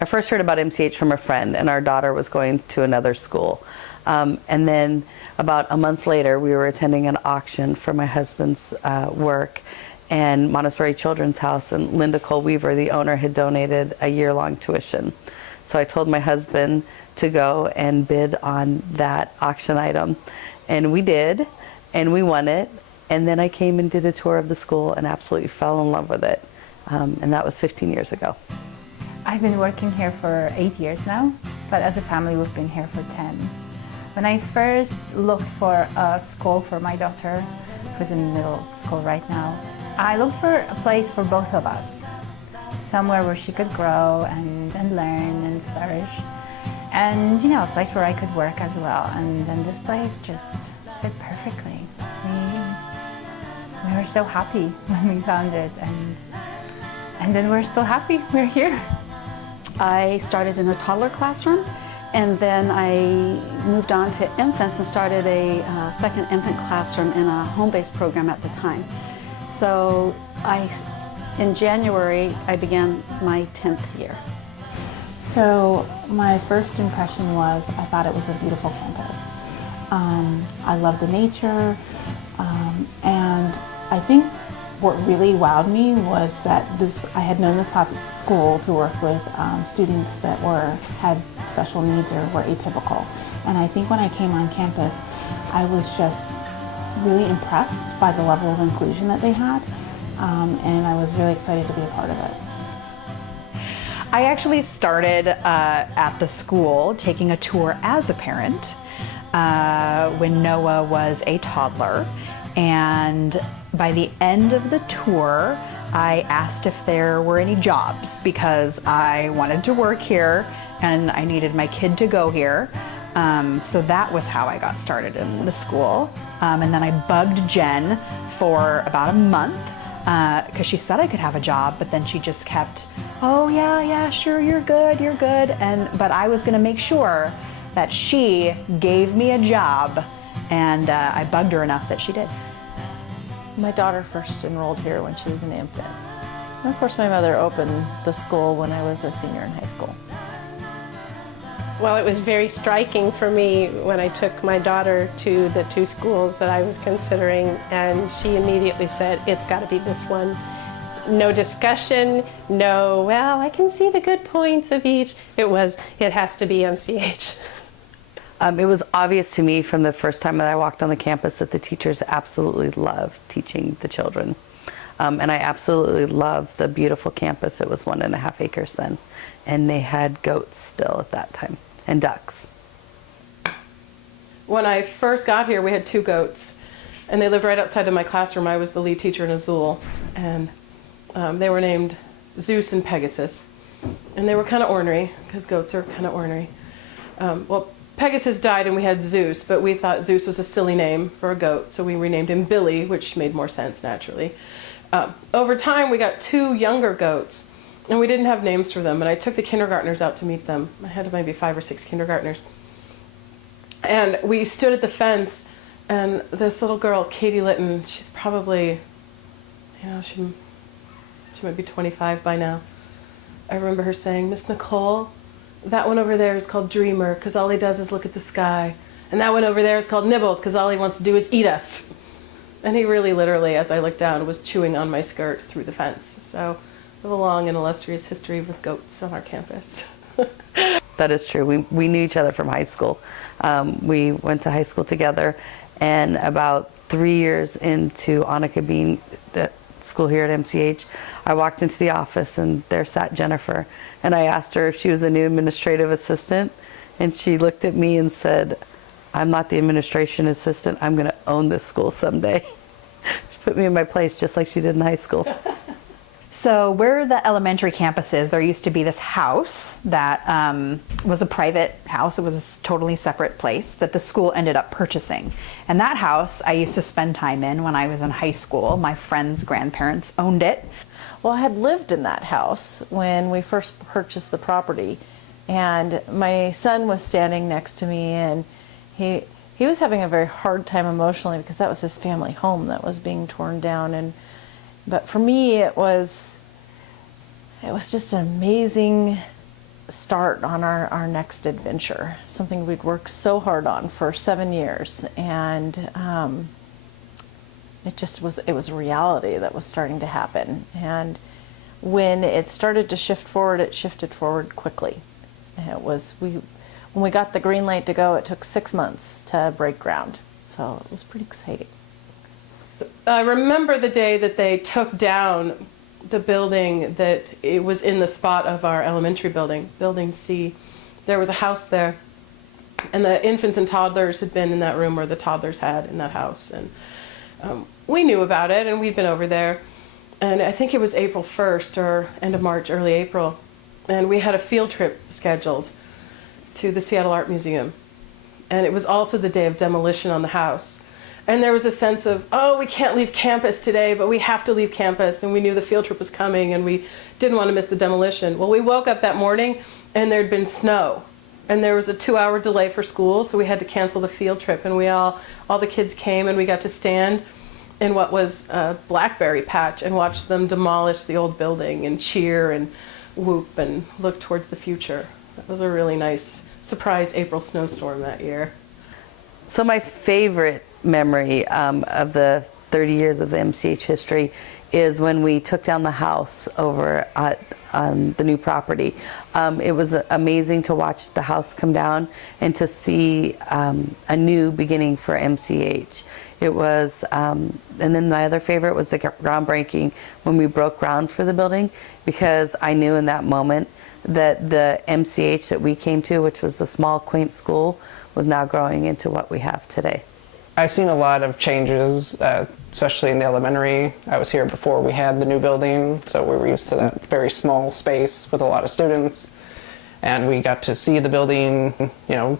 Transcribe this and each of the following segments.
I first heard about MCH from a friend, and our daughter was going to another school. And then about a month later, we were attending an auction for my husband's work, and Montessori Children's House, and Linda Cole Weaver, the owner, had donated a year-long tuition. So I told my husband to go and bid on that auction item, and we did, and we won it. And then I came and did a tour of the school and absolutely fell in love with it. And that was 15 years ago. I've been working here for 8 years now, but as a family we've been here for 10. When I first looked for a school for my daughter, who's in middle school right now, I looked for a place for both of us. Somewhere where she could grow and learn and flourish. And, you know, a place where I could work as well. And then this place just fit perfectly. We were so happy when we found it, and then we're still happy we're here. I started in a toddler classroom, and then I moved on to infants and started a second infant classroom in a home-based program at the time. So in January, I began my 10th year. So my first impression was I thought it was a beautiful campus. I love the nature, and I think what really wowed me was that I had known this school to work with students that had special needs or were atypical. And I think when I came on campus, I was just really impressed by the level of inclusion that they had, and I was really excited to be a part of it. I actually started at the school taking a tour as a parent when Noah was a toddler, and by the end of the tour I asked if there were any jobs because I wanted to work here and I needed my kid to go here. So that was how I got started in the school. And then I bugged Jen for about a month because she said I could have a job, but then she just kept, oh yeah, sure, you're good. But I was gonna make sure that she gave me a job, and I bugged her enough that she did. My daughter first enrolled here when she was an infant. And of course my mother opened the school when I was a senior in high school. Well, it was very striking for me when I took my daughter to the two schools that I was considering, and she immediately said, it's got to be this one. No discussion, no, well, I can see the good points of each. It has to be MCH. It was obvious to me from the first time that I walked on the campus that the teachers absolutely loved teaching the children. And I absolutely loved the beautiful campus. It was 1.5 acres then. And they had goats still at that time, and ducks. When I first got here, we had 2 goats. And they lived right outside of my classroom. I was the lead teacher in Azul. And they were named Zeus and Pegasus. And they were kind of ornery, because goats are kind of ornery. Well, Pegasus died and we had Zeus, but we thought Zeus was a silly name for a goat, so we renamed him Billy, which made more sense naturally. Over time, we got 2 younger goats, and we didn't have names for them, and I took the kindergartners out to meet them. I had maybe 5 or 6 kindergartners. And we stood at the fence, and this little girl, Katie Litton, she's probably, she might be 25 by now. I remember her saying, Miss Nicole, that one over there is called Dreamer, because all he does is look at the sky. And that one over there is called Nibbles, because all he wants to do is eat us. And he really literally, as I looked down, was chewing on my skirt through the fence. So we have a long and illustrious history with goats on our campus. That is true. We knew each other from high school. We went to high school together, and about 3 years into Annika being at school here at MCH, I walked into the office and there sat Jennifer, and I asked her if she was a new administrative assistant, and she looked at me and said, I'm not the administration assistant, I'm going to own this school someday. She put me in my place just like she did in high school. So where the elementary campus is, there used to be this house that was a private house. It was a totally separate place that the school ended up purchasing. And that house I used to spend time in when I was in high school. My friends' grandparents owned it. Well, I had lived in that house when we first purchased the property, and my son was standing next to me, and he was having a very hard time emotionally because that was his family home that was being torn down. But for me, it was just an amazing start on our next adventure, something we'd worked so hard on for 7 years. And it was a reality that was starting to happen. And when it started to shift forward, it shifted forward quickly. And when we got the green light to go, it took 6 months to break ground. So it was pretty exciting. I remember the day that they took down the building that it was in the spot of our elementary building, Building C. There was a house there, and the infants and toddlers had been in that room, or the toddlers had in that house. And we knew about it, and we'd been over there. And I think it was April 1st or end of March, early April. And we had a field trip scheduled to the Seattle Art Museum. And it was also the day of demolition on the house. And there was a sense of, oh, we can't leave campus today, but we have to leave campus. And we knew the field trip was coming, and we didn't want to miss the demolition. Well, we woke up that morning, and there'd been snow. And there was a 2-hour delay for school, so we had to cancel the field trip. And all the kids came, and we got to stand in what was a blackberry patch and watch them demolish the old building and cheer and whoop and look towards the future. That was a really nice surprise April snowstorm that year. So my favorite memory of the 30 years of the MCH history is when we took down the house over at the new property. It was amazing to watch the house come down and to see a new beginning for MCH. It was, and then my other favorite was the groundbreaking when we broke ground for the building, because I knew in that moment that the MCH that we came to, which was the small, quaint school, was now growing into what we have today. I've seen a lot of changes, especially in the elementary. I was here before we had the new building, so we were used to that very small space with a lot of students. And we got to see the building, the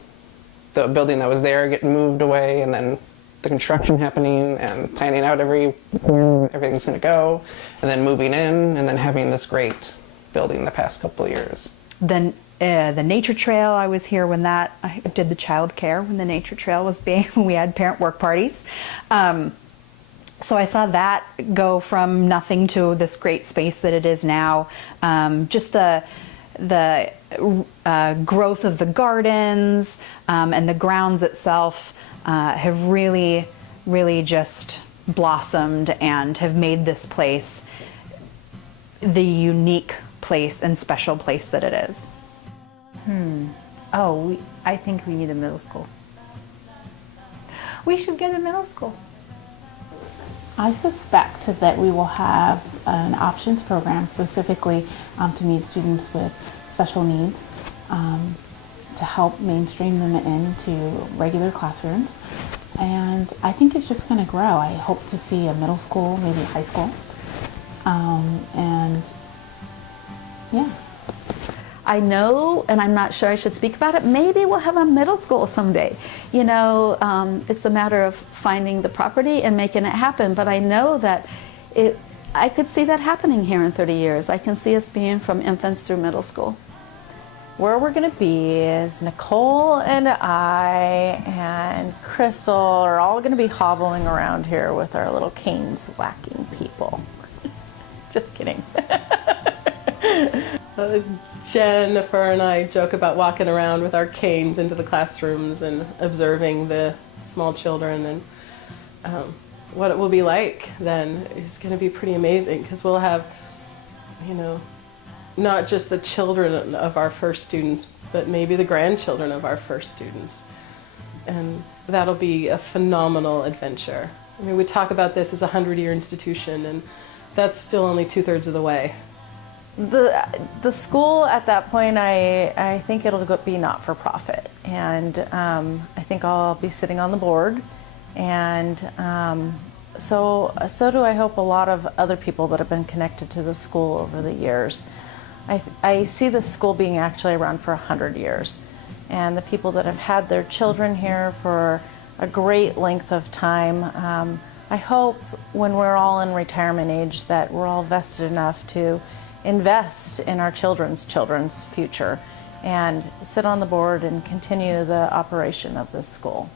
building that was there getting moved away, and then the construction happening and planning out where everything's going to go, and then moving in, and then having this great building the past couple of years. Then the nature trail, I was here when I did the child care when the nature trail was when we had parent work parties. So I saw that go from nothing to this great space that it is now. Just the growth of the gardens and the grounds itself have really, really just blossomed and have made this place the unique place and special place that it is. I think we need a middle school. We should get a middle school. I suspect that we will have an options program specifically to meet students with special needs, to help mainstream them into regular classrooms. And I think it's just going to grow. I hope to see a middle school, maybe high school. And yeah. I know, and I'm not sure I should speak about it, maybe we'll have a middle school someday. It's a matter of finding the property and making it happen, but I know that I could see that happening here in 30 years. I can see us being from infants through middle school. Where we're going to be is Nicole and I and Crystal are all going to be hobbling around here with our little canes whacking people. Just kidding. Jennifer and I joke about walking around with our canes into the classrooms and observing the small children, and what it will be like then is going to be pretty amazing, because we'll have, not just the children of our first students, but maybe the grandchildren of our first students. And that'll be a phenomenal adventure. I mean, we talk about this as a 100-year institution, and that's still only 2/3 of the way. The school at that point, I think it'll be not-for-profit, and I think I'll be sitting on the board, and so do I hope a lot of other people that have been connected to the school over the years. I see the school being actually around for 100 years, and the people that have had their children here for a great length of time, I hope when we're all in retirement age that we're all vested enough to invest in our children's future and sit on the board and continue the operation of this school.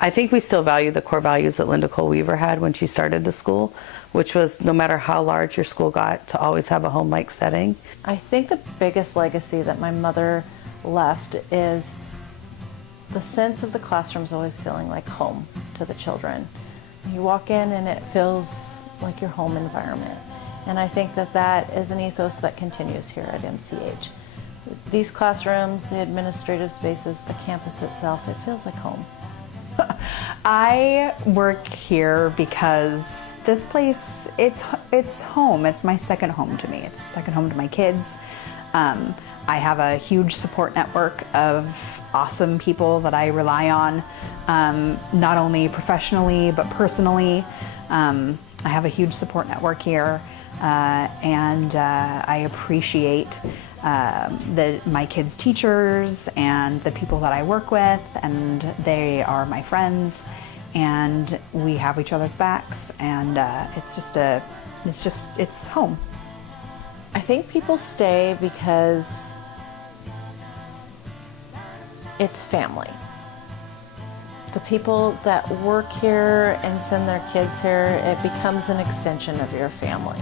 I think we still value the core values that Linda Cole Weaver had when she started the school, which was no matter how large your school got, to always have a home-like setting. I think the biggest legacy that my mother left is the sense of the classrooms always feeling like home to the children. You walk in and it feels like your home environment. And I think that that is an ethos that continues here at MCH. These classrooms, the administrative spaces, the campus itself, it feels like home. I work here because this place, it's home. It's my second home to me. It's second home to my kids. I have a huge support network of awesome people that I rely on, not only professionally but personally. I have a huge support network here, and I appreciate my kids' teachers and the people that I work with, and they are my friends, and we have each other's backs, and it's home. I think people stay because it's family. The people that work here and send their kids here, it becomes an extension of your family.